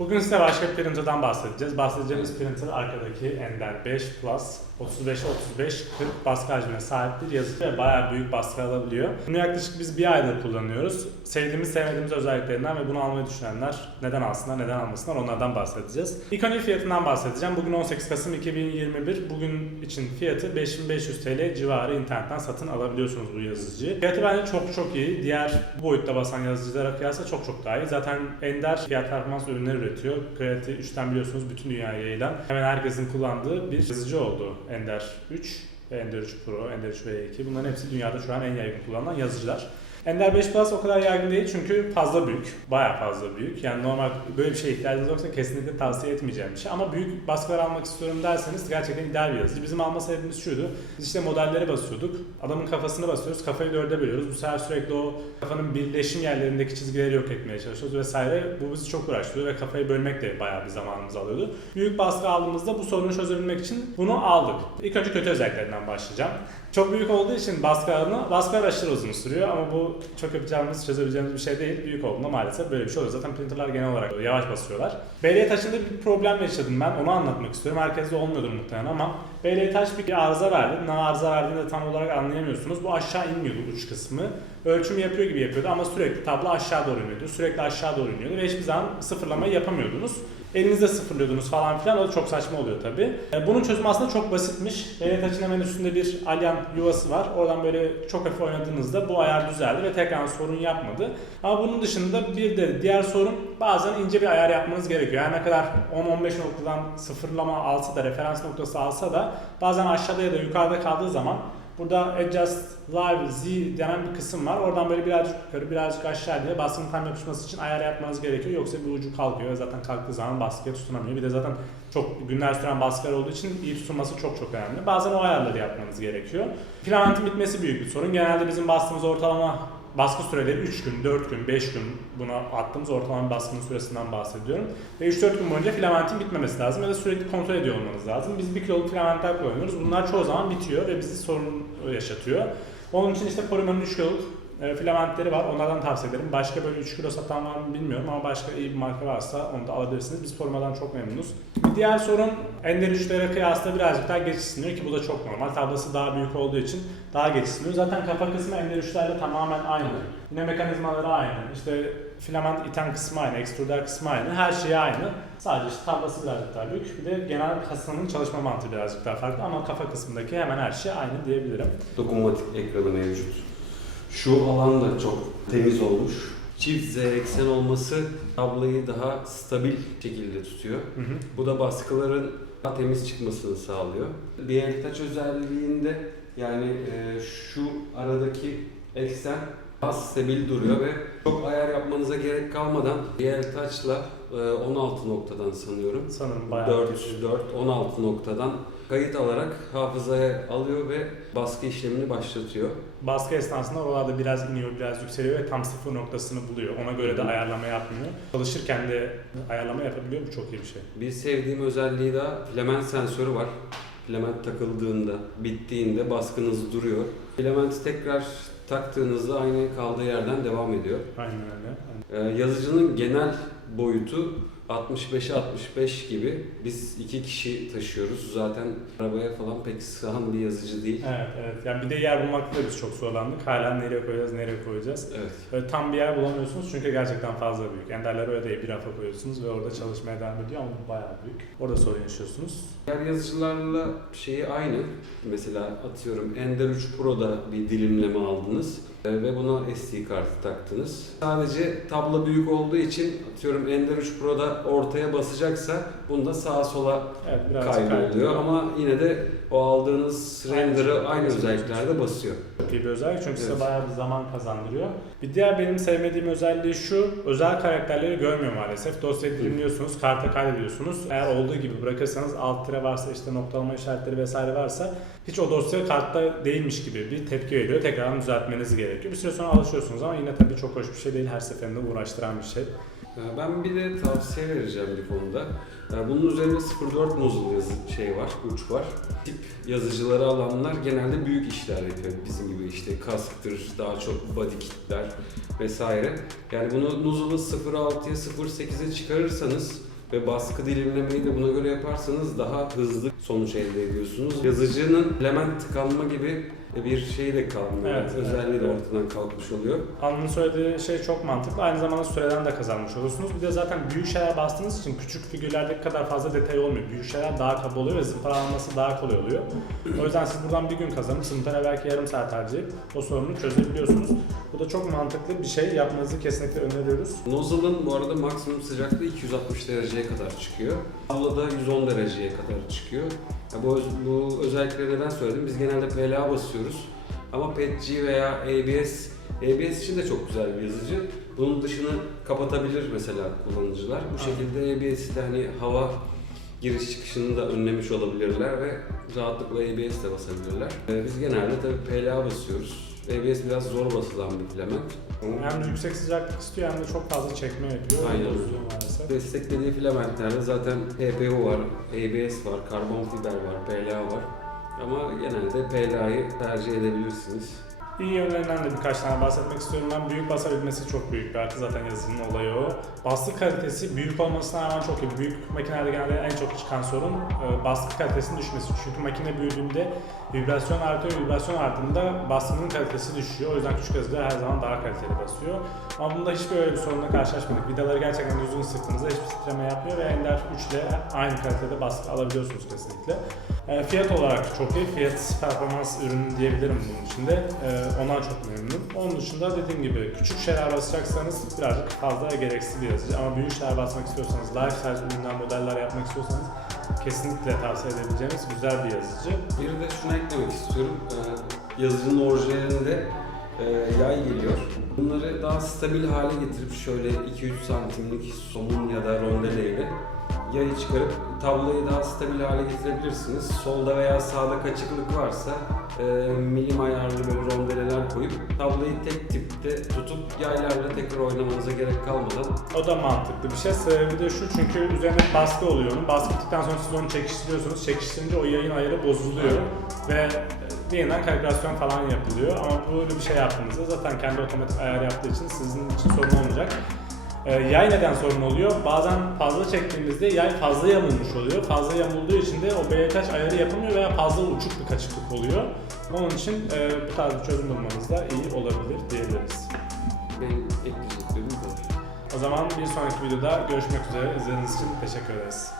Bugün size başka bir printer'dan bahsedeceğiz. Bahsedeceğimiz printer arkadaki Ender 5 Plus 35'e 35 40 baskı hacmine sahip bir yazıcı ve bayağı büyük baskı alabiliyor. Bunu yaklaşık biz bir aydır kullanıyoruz. Sevdiğimiz sevmediğimiz özelliklerinden ve bunu almayı düşünenler neden alsınlar neden almasınlar onlardan bahsedeceğiz. İlk önce fiyatından bahsedeceğim. Bugün 18 Kasım 2021. Bugün için fiyatı 5500 TL civarı internetten satın alabiliyorsunuz bu yazıcıyı. Fiyatı bence çok çok iyi. Diğer bu boyutta basan yazıcılara kıyasla çok çok daha iyi. Zaten Ender fiyat performans ürünleri üretiyor. Creality 3'ten biliyorsunuz bütün dünyaya yayılan hemen herkesin kullandığı bir yazıcı oldu Ender 3 ve Ender 3 Pro, Ender 3 V2 bunların hepsi dünyada şu an en yaygın kullanılan yazıcılar. Ender 5 Plus o kadar yaygın değil çünkü fazla büyük. Bayağı fazla büyük. Yani normal böyle bir şeye ihtiyacınız yoksa kesinlikle tavsiye etmeyeceğim bir şey. Ama büyük baskılar almak istiyorum derseniz gerçekten ideal bir yazıcı. Bizim alma sebebimiz şuydu. Biz işte modellere basıyorduk. Adamın kafasını basıyoruz. Kafayı dörde bölüyoruz. Bu sefer sürekli o kafanın birleşim yerlerindeki çizgileri yok etmeye çalışıyoruz vesaire. Bu bizi çok uğraştırıyor ve kafayı bölmek de bayağı bir zamanımızı alıyordu. Büyük baskı aldığımızda bu sorunu çözebilmek için bunu aldık. İlk önce kötü özelliklerinden başlayacağım. Çok büyük olduğu için baskı alanı, baskılar aşırı uzun sürüyor ama bu çok yapacağımız, çözebileceğimiz bir şey değil. Büyük olduğunda maalesef böyle bir şey oluyor. Zaten printerlar genel olarak yavaş basıyorlar. BL taşında bir problem yaşadım ben. Onu anlatmak istiyorum. Herkeste olmuyordur muhtemelen ama BL taş bir arıza verdi. Ne arıza verdiğini de tam olarak anlayamıyorsunuz. Bu aşağı inmiyordu uç kısmı. Ölçüm yapıyor gibi yapıyordu ama sürekli tablo aşağı doğru iniyordu. Sürekli aşağı doğru iniyordu ve hiçbir zaman sıfırlamayı yapamıyordunuz. Elinizde sıfırlıyordunuz falan filan o da çok saçma oluyor tabi. Bunun çözümü aslında çok basitmiş. BL taçın hemen üstünde bir alyan yuvası var. Oradan böyle çok hafif oynadığınızda bu ayar düzeldi ve tekrar sorun yapmadı. Ama bunun dışında bir de diğer sorun bazen ince bir ayar yapmanız gerekiyor. Yani ne kadar 10-15 noktadan sıfırlama alsa da referans noktası alsa da bazen aşağıda ya da yukarıda kaldığı zaman Burada Adjust Live Z denen bir kısım var. Oradan böyle birazcık yukarı birazcık aşağı diye baskının tam yapışması için ayar yapmanız gerekiyor. Yoksa bir ucu kalkıyor zaten kalktığı zaman baskıya tutunamıyor. Bir de zaten çok günler süren baskılar olduğu için iyi tutulması çok çok önemli. Bazen o ayarları yapmanız gerekiyor. Filamentin bitmesi büyük bir sorun. Genelde bizim bastığımız ortalama baskı süreleri 3 gün, 4 gün, 5 gün buna attığımız ortalama baskının süresinden bahsediyorum. Ve 3-4 gün boyunca filamentin bitmemesi lazım ya da sürekli kontrol ediyor olmanız lazım. Biz 1 kiloluk filamentler kullanıyoruz. Bunlar çoğu zaman bitiyor ve bizi sorun yaşatıyor. Onun için işte Polymer'ın 3 kiloluk e, filamentleri var. Onlardan tavsiye ederim. Başka böyle 3 kilo satan var mı bilmiyorum ama başka iyi bir marka varsa onu da alabilirsiniz. Biz Polymer'dan çok memnunuz. Bir diğer sorun Ender 3'lere kıyasla birazcık daha geç ısınıyor ki bu da çok normal. Tablası daha büyük olduğu için daha geç ısınıyor. Zaten kafa kısmı Ender 3'lerle tamamen aynı. Yine mekanizmaları aynı. İşte filament iten kısmı aynı, ekstruder kısmı aynı. Her şey aynı. Sadece işte tablası birazcık daha büyük. Bir de genel kasanın çalışma mantığı birazcık daha farklı ama kafa kısmındaki hemen her şey aynı diyebilirim. Dokunmatik ekranı mevcut. Şu alan da çok temiz olmuş. Çift Z eksen olması tablayı daha stabil şekilde tutuyor. Hı hı. Bu da baskıların daha temiz çıkmasını sağlıyor. Touch özelliğinde yani e, şu aradaki eksen daha stabil duruyor ve çok ayar yapmanıza gerek kalmadan diğer touch'la e, 16 noktadan sanıyorum. Sanırım bayağı 4, kötü. 4, 16 noktadan kayıt alarak hafızaya alıyor ve baskı işlemini başlatıyor. Baskı esnasında oralarda biraz iniyor, biraz yükseliyor ve tam sıfır noktasını buluyor. Ona göre de ayarlama yapmıyor. Çalışırken de ayarlama yapabiliyor. Bu çok iyi bir şey. Bir sevdiğim özelliği de filament sensörü var. Filament takıldığında, bittiğinde baskınız duruyor. Filamenti tekrar taktığınızda aynı kaldığı yerden devam ediyor. Aynen öyle. Ee, yazıcının genel boyutu 65'e 65 gibi. Biz iki kişi taşıyoruz. Zaten arabaya falan pek sığan bir yazıcı değil. Evet, evet. Yani bir de yer bulmakta da biz çok zorlandık. Hala nereye koyacağız, nereye koyacağız. Evet. Böyle tam bir yer bulamıyorsunuz çünkü gerçekten fazla büyük. Enderler öyle değil. Bir rafa koyuyorsunuz ve orada çalışmaya devam ediyor ama bayağı büyük. Orada sorun yaşıyorsunuz. Diğer yazıcılarla şeyi aynı. Mesela atıyorum Ender 3 Pro'da bir dilimleme aldınız e, ve buna SD kartı taktınız. Sadece tablo büyük olduğu için atıyorum Ender 3 Pro'da ortaya basacaksa bunda sağa sola Evet, kayboluyor ama yine de o aldığınız render'ı şey. aynı özelliklerde basıyor. Çok iyi bir özellik çünkü size Evet. bayağı bir zaman kazandırıyor. Bir diğer benim sevmediğim özelliği şu, özel karakterleri görmüyor maalesef. Dosyayı dilimliyorsunuz, karta kaydediyorsunuz. Eğer olduğu gibi bırakırsanız alt tire varsa işte noktalama işaretleri vesaire varsa hiç o dosya kartta değilmiş gibi bir tepki veriyor. Tekrardan düzeltmeniz gerekiyor. Bir süre sonra alışıyorsunuz ama yine tabii çok hoş bir şey değil. Her seferinde uğraştıran bir şey. Ee, Ben bir de tavsiye vereceğim bir konuda. Ee, Bunun üzerinde 04 nozzle yazı şey var, uç var. Tip yazıcıları alanlar genelde büyük işler yapıyor. Bizim gibi işte kasktır, daha çok body kitler vesaire. Yani bunu nozzle'ı 06'ya 08'e çıkarırsanız ve baskı dilimlemeyi de buna göre yaparsanız daha hızlı sonuç elde ediyorsunuz. Yazıcının element tıkanma gibi bir şey de kalmıyor. Evet, Özelliği de evet. ortadan kalkmış oluyor. Anlı'nın söylediği şey çok mantıklı. Aynı zamanda süreden de kazanmış olursunuz. Bir de zaten büyük şeyler bastığınız için küçük figürlerdeki kadar fazla detay olmuyor. Büyük şeyler daha kaba oluyor ve zımparalanması daha kolay oluyor. O yüzden siz buradan bir gün kazanıp zımpara belki yarım saat harcayıp o sorunu çözebiliyorsunuz. Bu da çok mantıklı bir şey. Yapmanızı kesinlikle öneriyoruz. Nozzle'ın bu arada maksimum sıcaklığı 260 dereceye kadar çıkıyor. Havlada 110 dereceye kadar çıkıyor. Ya bu, bu özellikleri neden söyledim? Biz genelde PLA basıyoruz. Ama PETG veya ABS, ABS için de çok güzel bir yazıcı. Bunun dışını kapatabilir mesela kullanıcılar. Bu şekilde ABS'de hani hava giriş çıkışını da önlemiş olabilirler ve rahatlıkla ABS de basabilirler. Ee, Biz genelde tabii PLA basıyoruz. ABS biraz zor basılan bir filament. Hem yüksek sıcaklık istiyor hem de çok fazla çekme yapıyor. Aynen. Bozuyor maalesef. Desteklediği filamentlerde zaten HPO var, ABS var, karbon fiber var, PLA var. Ama genelde PLA'yı tercih edebilirsiniz. İyi yönlerinden de birkaç tane bahsetmek istiyorum. Ben büyük basabilmesi çok büyük bir artı zaten yazının olayı o. Baskı kalitesi büyük olmasına rağmen çok iyi. Büyük makinelerde genelde en çok çıkan sorun e, baskı kalitesinin düşmesi. Çünkü makine büyüdüğünde vibrasyon artıyor, vibrasyon arttığında baskının kalitesi düşüyor. O yüzden küçük yazıcılar her zaman daha kaliteli basıyor. Ama bunda hiçbir öyle bir sorunla karşılaşmadık. Vidaları gerçekten düzgün sıktığınızda hiçbir titreme yapmıyor ve Ender 3 ile aynı kalitede baskı alabiliyorsunuz kesinlikle. E, fiyat olarak çok iyi. Fiyat performans ürünü diyebilirim bunun içinde. E, ondan çok memnunum. Onun dışında dediğim gibi küçük şeyler basacaksanız birazcık fazla gereksiz bir yazıcı. Ama büyük şeyler basmak istiyorsanız, lifestyle ürünler, modeller yapmak istiyorsanız kesinlikle tavsiye edebileceğimiz güzel bir yazıcı. Bir de şunu eklemek istiyorum. Ee, yazıcının orijinalinde e, yay geliyor. Bunları daha stabil hale getirip şöyle 2-3 santimlik somun ya da rondeleyle yayı çıkarıp tablayı daha stabil hale getirebilirsiniz. Solda veya sağda kaçıklık varsa e, milim koyup tablayı tek tipte tutup yaylarla tekrar oynamanıza gerek kalmadan O da mantıklı bir şey. Sebebi de şu çünkü üzerinde baskı oluyor onun. Baskı bittikten sonra siz onu çekiştiriyorsunuz. Çekiştirince o yayın ayarı bozuluyor ve e, yeniden kalibrasyon falan yapılıyor. Ama böyle bir şey yaptığınızda zaten kendi otomatik ayar yaptığı için sizin için sorun olmayacak. E, yay neden sorun oluyor? Bazen fazla çektiğimizde yay fazla yamulmuş oluyor. Fazla yamulduğu için de o BKH ayarı yapılmıyor veya fazla uçuk bir kaçıklık oluyor. Onun için e, bu tarz bir çözüm bulmanız da iyi olabilir diyebiliriz. benim ekleyeceklerim bu. O zaman bir sonraki videoda görüşmek üzere. İzlediğiniz için teşekkür ederiz.